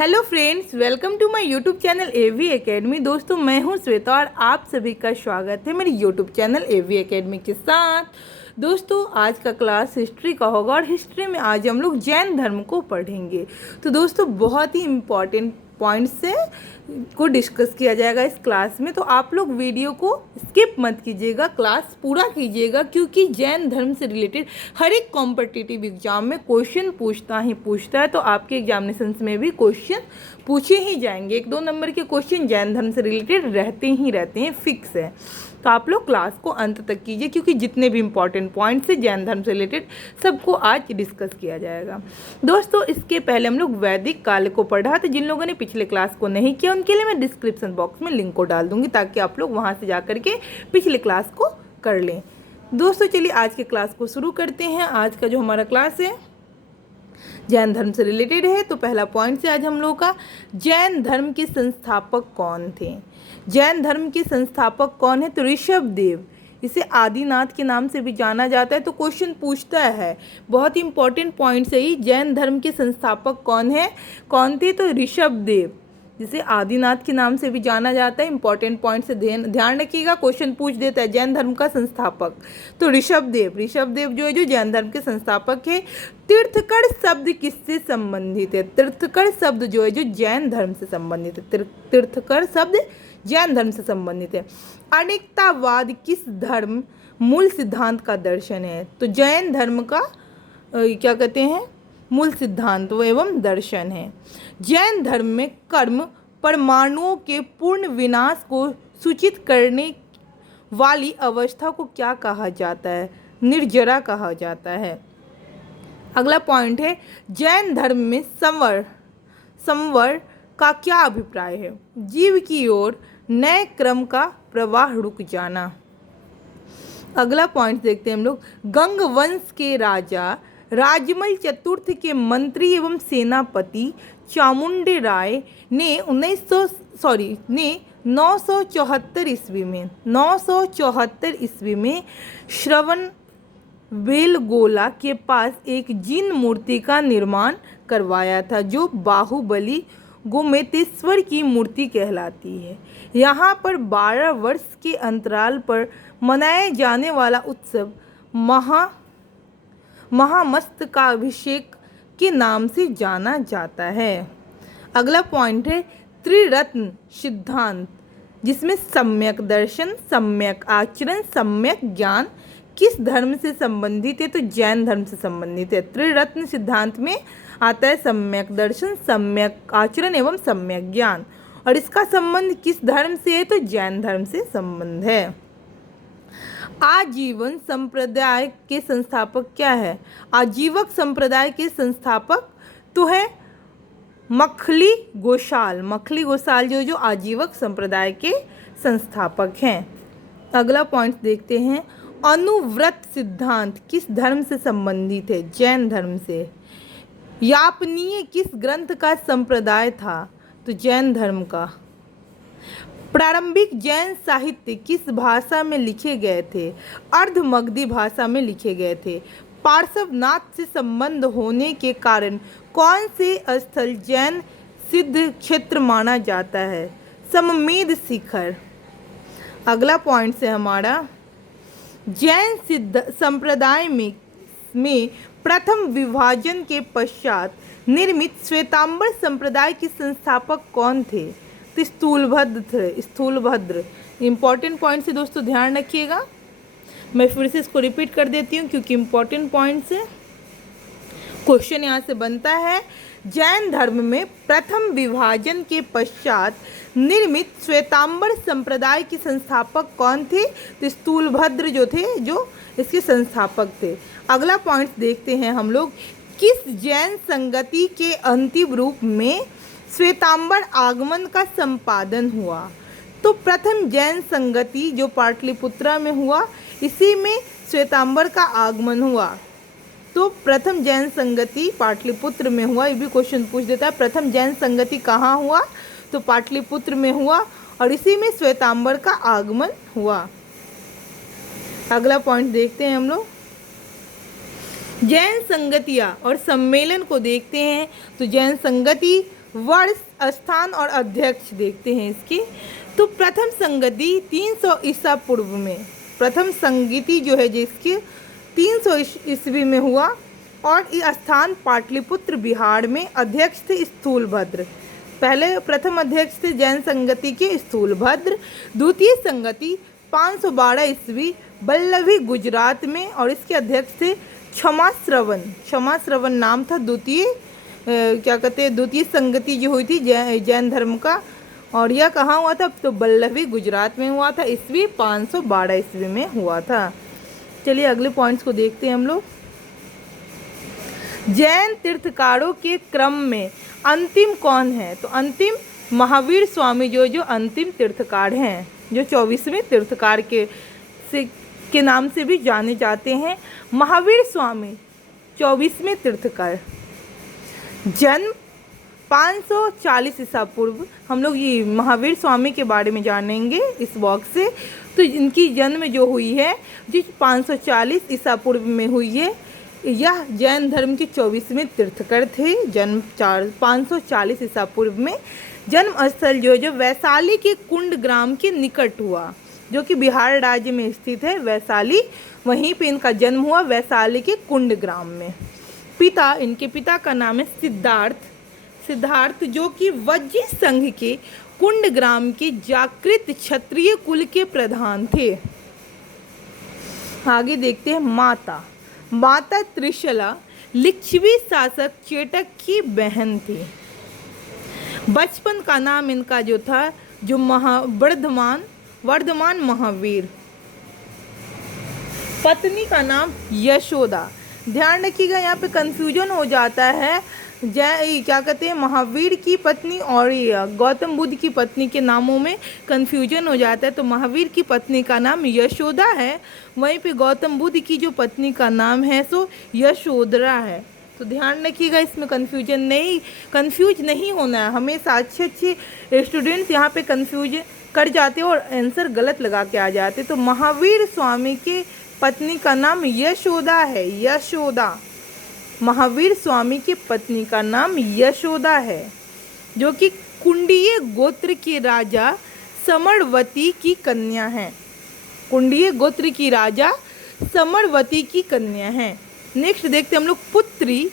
Hello friends, welcome to my YouTube channel AV academy. दोस्तों, मैं हूं श्वेता और आप सभी का स्वागत है मेरे यूट्यूब चैनल एवी एकेडमी के साथ। दोस्तों, आज का क्लास हिस्ट्री का होगा और हिस्ट्री में आज हम लोग जैन धर्म को पढ़ेंगे। तो दोस्तों, बहुत ही इम्पॉर्टेंट पॉइंट्स से को डिस्कस किया जाएगा इस क्लास में, तो आप लोग वीडियो को स्किप मत कीजिएगा, क्लास पूरा कीजिएगा, क्योंकि जैन धर्म से रिलेटेड हर एक कॉम्पिटिटिव एग्जाम में क्वेश्चन पूछता है। तो आपके एग्जामिनेशंस में भी क्वेश्चन पूछे ही जाएंगे। 1-2 नंबर के क्वेश्चन जैन धर्म से रिलेटेड रहते हैं, फिक्स है। तो आप लोग क्लास को अंत तक कीजिए, क्योंकि जितने भी इंपॉर्टेंट पॉइंट्स हैं जैन धर्म से रिलेटेड सबको आज डिस्कस किया जाएगा। दोस्तों, इसके पहले हम लोग वैदिक काल को पढ़ा, तो जिन लोगों ने पिछले क्लास को नहीं किया उनके लिए मैं डिस्क्रिप्शन बॉक्स में लिंक को डाल दूंगी, ताकि आप लोग वहाँ से जा करके पिछले क्लास को कर लें। दोस्तों, चलिए आज के क्लास को शुरू करते हैं। आज का जो हमारा क्लास है जैन धर्म से रिलेटेड है। तो पहला पॉइंट से आज हम लोगों का, जैन धर्म के संस्थापक कौन थे। जैन धर्म के संस्थापक कौन है? तो ऋषभ देव, इसे आदिनाथ के नाम से भी जाना जाता है। तो क्वेश्चन पूछता है, बहुत ही इंपॉर्टेंट पॉइंट है ही, जैन धर्म के संस्थापक कौन थे? तो ऋषभ देव, जिसे आदिनाथ के नाम से भी जाना जाता है। इंपॉर्टेंट पॉइंट से ध्यान रखिएगा, क्वेश्चन पूछ देता है जैन धर्म का संस्थापक। तो ऋषभ देव जो है, जो जैन धर्म के संस्थापक है। तीर्थंकर शब्द किससे संबंधित है? तीर्थंकर शब्द जो है, जो जैन धर्म से संबंधित है। तीर्थंकर शब्द जैन धर्म से संबंधित है। अनेकतावाद किस धर्म मूल सिद्धांत का दर्शन है? तो जैन धर्म का क्या कहते हैं, मूल सिद्धांत एवं दर्शन है। जैन धर्म में कर्म परमाणुओं के पूर्ण विनाश को सूचित करने वाली अवस्था को क्या कहा जाता है? निर्जरा कहा जाता है। अगला पॉइंट है, जैन धर्म में संवर का क्या अभिप्राय है? जीव की ओर नए क्रम का प्रवाह रुक जाना। अगला पॉइंट देखते हैं हम लोग, गंग वंश के राजा राजमल चतुर्थ के मंत्री एवं सेनापति चामुंडे राय ने 974 ईस्वी में श्रवण बेलगोला के पास एक जिन मूर्ति का निर्माण करवाया था, जो बाहुबली गोमेतेश्वर की मूर्ति कहलाती है। यहाँ पर 12 वर्ष के अंतराल पर मनाए जाने वाला उत्सव महामस्तकाभिषेक के नाम से जाना जाता है। अगला पॉइंट है, त्रिरत्न सिद्धांत, जिसमें सम्यक दर्शन, सम्यक आचरण, सम्यक ज्ञान किस धर्म से संबंधित है? तो जैन धर्म से संबंधित है। त्रिरत्न सिद्धांत में आता है सम्यक दर्शन, सम्यक आचरण एवं सम्यक ज्ञान, और इसका संबंध किस धर्म से है? तो जैन धर्म से संबंध है। आजीवन संप्रदाय के संस्थापक क्या है? आजीवक संप्रदाय के संस्थापक तो है मखली गोसाल जो आजीवक संप्रदाय के संस्थापक हैं। अगला पॉइंट देखते हैं, अनुव्रत सिद्धांत किस धर्म से संबंधित है? जैन धर्म से। यापनीय किस ग्रंथ का संप्रदाय था? तो जैन धर्म का। प्रारंभिक जैन साहित्य किस भाषा में लिखे गए थे? अर्धमगधी भाषा में लिखे गए थे। पार्श्वनाथ से संबंध होने के कारण कौन से स्थल जैन सिद्ध क्षेत्र माना जाता है? सममेध शिखर। अगला पॉइंट से हमारा, जैन सिद्ध संप्रदाय में प्रथम विभाजन के पश्चात निर्मित श्वेतांबर संप्रदाय के संस्थापक कौन थे? तो स्थूलभद्र। इंपॉर्टेंट पॉइंट से दोस्तों ध्यान रखिएगा, मैं फिर से इसको रिपीट कर देती हूँ, क्योंकि इंपॉर्टेंट पॉइंट से क्वेश्चन यहाँ से बनता है। जैन धर्म में प्रथम विभाजन के पश्चात निर्मित श्वेतांबर संप्रदाय के संस्थापक कौन थे? तो स्थूलभद्र जो थे, जो इसके संस्थापक थे। अगला पॉइंट देखते हैं हम लोग, किस जैन संगति के अंतिम रूप में श्वेतांबर आगमन का संपादन हुआ? तो प्रथम जैन संगति जो पाटलिपुत्रा में हुआ, इसी में श्वेतांबर का आगमन हुआ। तो प्रथम जैन संगति पाटलिपुत्र में हुआ। ये भी क्वेश्चन पूछ देता है, प्रथम जैन संगति कहाँ हुआ? तो पाटलिपुत्र में हुआ, और इसी में श्वेतांबर का आगमन हुआ। अगला पॉइंट देखते हैं हम लोग, जैन संगतियाँ और सम्मेलन को देखते हैं। तो जैन संगति वर्ष, स्थान और अध्यक्ष देखते हैं इसकी। तो प्रथम संगति 300 ईसा पूर्व में, प्रथम संगति जो है जिसकी 300 ईस्वी में हुआ, और ये स्थान पाटलिपुत्र बिहार में। अध्यक्ष थे स्थूलभद्र, पहले प्रथम अध्यक्ष थे जैन संगति के स्थूलभद्र। द्वितीय संगति 512 ईस्वी वल्लभी गुजरात में, और इसके अध्यक्ष थे क्षमाश्रवण, क्षमाश्रवण नाम था द्वितीय क्या कहते हैं द्वितीय संगति जो हुई थी जैन धर्म का। और यह कहाँ हुआ था? तो वल्लभी गुजरात में हुआ था, ईस्वी 512 ईस्वी में हुआ था। चलिए अगले पॉइंट्स को देखते हैं हम लोग। जैन तीर्थकारों के क्रम में अंतिम कौन है? तो अंतिम महावीर स्वामी जो अंतिम तीर्थकार हैं, जो 24वें तीर्थकार के नाम से भी जाने जाते हैं। महावीर स्वामी 24वें तीर्थकार, जन्म 540 ईसा पूर्व। हम लोग ये महावीर स्वामी के बारे में जानेंगे इस बॉक्स से। तो इनकी जन्म जो हुई है जो 540 ईसा पूर्व में हुई है। यह जैन धर्म के 24वें तीर्थकर थे। जन्म 540 ईसा पूर्व में। जन्म स्थल जो वैशाली के कुंड ग्राम के निकट हुआ, जो कि बिहार राज्य में स्थित है वैशाली, वहीं पे इनका जन्म हुआ, वैशाली के कुंड ग्राम में। पिता, इनके पिता का नाम है सिद्धार्थ, जो कि वज्जी संघ के कुंड ग्राम के जागृत क्षत्रिय कुल के प्रधान थे। आगे देखते हैं माता त्रिशला लिच्छवी शासक चेटक की बहन थी। बचपन का नाम इनका जो था वर्धमान महावीर। पत्नी का नाम यशोदा। ध्यान रखिएगा, यहाँ पे कंफ्यूजन हो जाता है क्या कहते हैं महावीर की पत्नी और गौतम बुद्ध की पत्नी के नामों में कंफ्यूजन हो जाता है। तो महावीर की पत्नी का नाम यशोदा है, वहीं पे गौतम बुद्ध की जो पत्नी का नाम है सो यशोधरा है। तो ध्यान रखिएगा, इसमें कंफ्यूज नहीं होना है। हमेशा अच्छे स्टूडेंट्स यहाँ पे कंफ्यूज कर जाते हैं और आंसर गलत लगा के आ जाते। तो महावीर स्वामी के पत्नी का नाम यशोदा है, यशोदा। महावीर स्वामी की पत्नी का नाम यशोदा है, जो कि कुंडीय गोत्र के राजा समरवती की कन्या है। कुंडीय गोत्र की राजा समरवती की कन्या है। नेक्स्ट देखते हैं हम लोग पुत्री।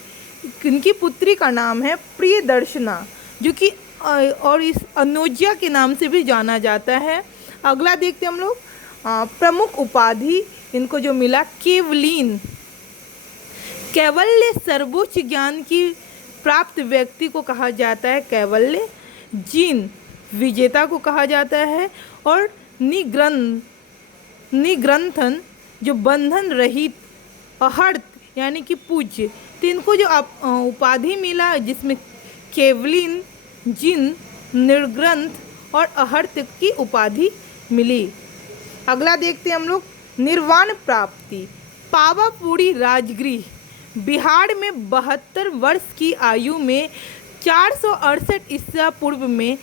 इनकी पुत्री का नाम है प्रियदर्शना, जो कि और इस अनुज्या के नाम से भी जाना जाता है। अगला देखते हैं हम लोग प्रमुख उपाधि इनको जो मिला केवलीन। कैवल्य सर्वोच्च ज्ञान की प्राप्त व्यक्ति को कहा जाता है कैवल्य। जीन विजेता को कहा जाता है। और निग्रंथन जो बंधन रहित, अहर्त यानी कि पूज्य। तो इनको जो उपाधि मिला जिसमें केवलीन, जिन, निर्ग्रंथ और अहर्त की उपाधि मिली। अगला देखते हैं हम लोग निर्वाण प्राप्ति। पावापुरी राजगृह बिहार में 72 वर्ष की आयु में 468 ईसा पूर्व में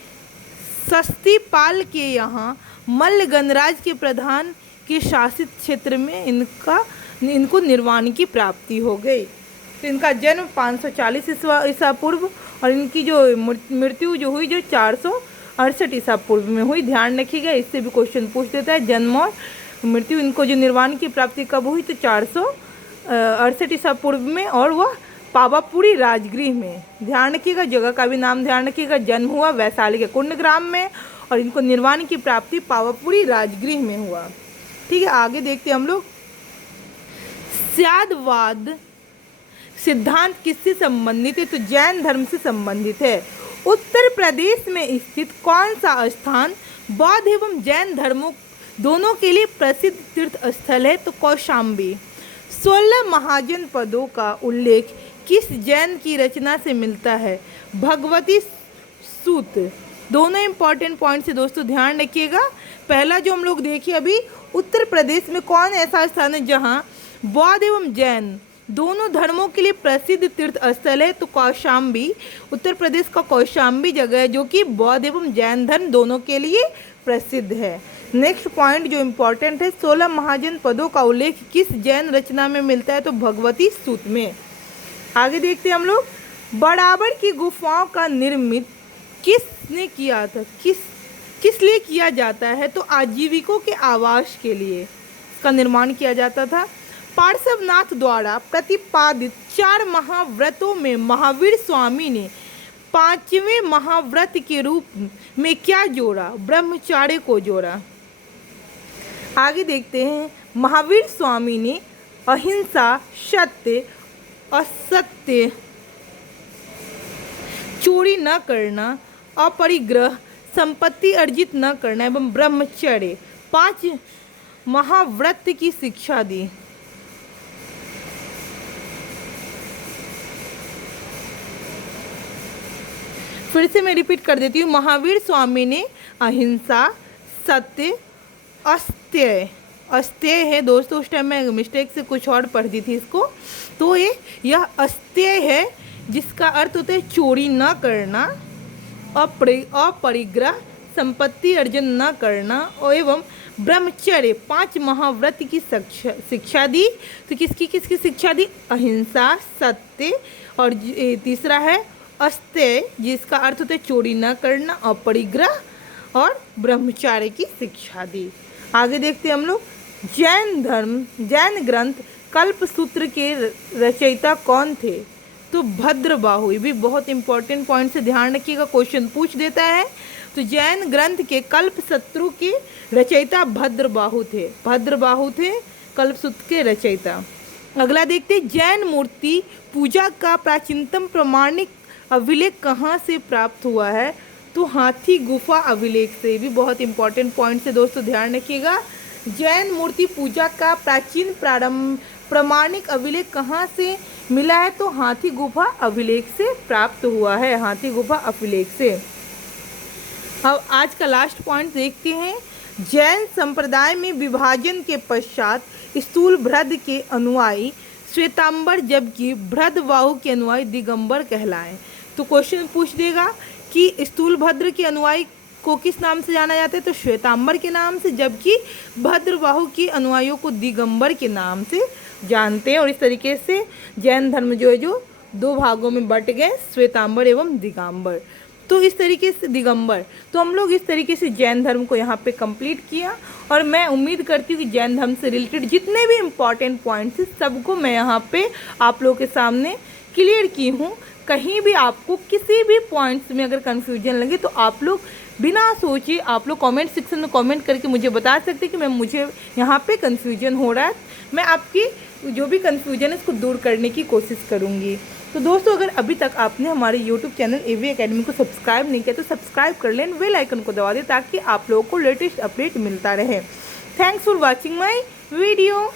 सस्तीपाल के यहाँ मल्ल गणराज के प्रधान के शासित क्षेत्र में इनको निर्वाण की प्राप्ति हो गई। तो इनका जन्म 540 ईसा पूर्व और इनकी जो मृत्यु जो हुई जो 468 ईसा पूर्व में हुई। ध्यान रखिएगा, इससे भी क्वेश्चन पूछ देता है। जन्म और मृत्यु इनको जो निर्वाण की प्राप्ति कब हुई? तो 468 ईसा पूर्व में, और वह पावापुरी राजगृह में। ध्यान रखिएगा, जगह का भी नाम ध्यान रखिएगा। जन्म हुआ वैशाली के कुंड ग्राम में और इनको निर्वाण की प्राप्ति पावापुरी राजगृह में हुआ। ठीक है, आगे देखते हैं हम लोग। स्यादवाद सिद्धांत किससे संबंधित है? तो जैन धर्म से संबंधित है। उत्तर प्रदेश में स्थित कौन सा स्थान बौद्ध एवं जैन धर्मों दोनों के लिए प्रसिद्ध तीर्थ स्थल है? तो कौशाम्बी। 16 महाजन पदों का उल्लेख किस जैन की रचना से मिलता है? भगवती सूत्र। दोनों इंपॉर्टेंट पॉइंट्स है दोस्तों, ध्यान रखिएगा। पहला जो हम लोग देखिए अभी, उत्तर प्रदेश में कौन ऐसा स्थान है जहाँ बौद्ध एवं जैन दोनों धर्मों के लिए प्रसिद्ध तीर्थ स्थल है? तो कौशाम्बी। उत्तर प्रदेश का कौशाम्बी जगह है जो कि बौद्ध एवं जैन धर्म दोनों के लिए प्रसिद्ध है। नेक्स्ट पॉइंट जो इम्पोर्टेंट है, 16 महाजन पदों का उल्लेख किस जैन रचना में मिलता है? तो भगवती सूत्र में। आगे देखते हैं हम लोग। बराबर की गुफाओं का निर्मित किसने किया था? किस लिए किया जाता है? तो आजीविकों के आवास के लिए इसका निर्माण किया जाता था। पार्श्वनाथ द्वारा प्रतिपादित 4 महाव्रतों में महावीर स्वामी ने 5वें महाव्रत के रूप में क्या जोड़ा? ब्रह्मचर्य को जोड़ा। आगे देखते हैं। महावीर स्वामी ने अहिंसा, सत्य, असत्य, चोरी न करना, अपरिग्रह, संपत्ति अर्जित न करना एवं ब्रह्मचर्य 5 महाव्रत की शिक्षा दी। फिर से मैं रिपीट कर देती हूँ। महावीर स्वामी ने अहिंसा, सत्य, अस्तेय है दोस्तों, उस टाइम मैं मिस्टेक से कुछ और पढ़ दी थी इसको, तो यह अस्तेय है जिसका अर्थ होता है चोरी न करना, अपरिग्रह, संपत्ति अर्जन न करना और एवं ब्रह्मचर्य 5 महाव्रत की शिक्षा दी। तो किसकी शिक्षा दी? अहिंसा, सत्य और तीसरा है अस्तेय जिसका अर्थ होता है चोरी न करना, अपरिग्रह और ब्रह्मचर्य की शिक्षा दी। आगे देखते हैं हम लोग। जैन ग्रंथ कल्पसूत्र के रचयिता कौन थे? तो भद्रबाहु। ये भी बहुत इंपॉर्टेंट पॉइंट से ध्यान रखिएगा, क्वेश्चन पूछ देता है। तो जैन ग्रंथ के कल्पसूत्र के रचयिता भद्रबाहु थे। भद्रबाहु थे कल्पसूत्र के रचयिता। अगला देखते हैं। जैन मूर्ति पूजा का प्राचीनतम प्रमाणिक अभिलेख कहाँ से प्राप्त हुआ है? तो हाथी गुफा अभिलेख से। भी बहुत इंपॉर्टेंट पॉइंट से दोस्तों ध्यान रखिएगा। जैन मूर्ति पूजा का प्राचीन प्रमाणिक अभिलेख कहाँ से मिला है? तो हाथी गुफा अभिलेख से प्राप्त हुआ है। हाथी गुफा अभिलेख से। अब आज का लास्ट पॉइंट देखते हैं। जैन संप्रदाय में विभाजन के पश्चात स्थूलभद्र के अनुयायी श्वेतांबर जबकि भद्रबाहु के अनुयायी दिगंबर कहलाए। तो क्वेश्चन पूछ देगा कि स्थूलभद्र के अनुयायी को किस नाम से जाना जाता है? तो श्वेतांबर के नाम से, जबकि भद्रबाहु के अनुयायियों को दिगंबर के नाम से जानते हैं। और इस तरीके से जैन धर्म जो 2 भागों में बट गए, श्वेतांबर एवं दिगंबर। तो इस तरीके से दिगंबर, तो हम लोग इस तरीके से जैन धर्म को यहाँ पे कंप्लीट किया। और मैं उम्मीद करती हूँ कि जैन धर्म से रिलेटेड जितने भी इम्पॉर्टेंट पॉइंट्स हैं सबको मैं यहाँ पे आप लोगों के सामने क्लियर की हूँ। कहीं भी आपको किसी भी पॉइंट्स में अगर कन्फ्यूजन लगे तो आप लोग बिना सोचे आप लोग कमेंट सेक्शन में कमेंट करके मुझे बता सकते हैं कि मुझे यहाँ पे कन्फ्यूजन हो रहा है। मैं आपकी जो भी कन्फ्यूजन है इसको दूर करने की कोशिश करूँगी। तो दोस्तों अगर अभी तक आपने हमारे YouTube चैनल AV Academy को सब्सक्राइब नहीं किया तो सब्सक्राइब कर लें, बेल आइकन को दबा दें ताकि आप लोगों को लेटेस्ट अपडेट मिलता रहे। Thanks for watching my video.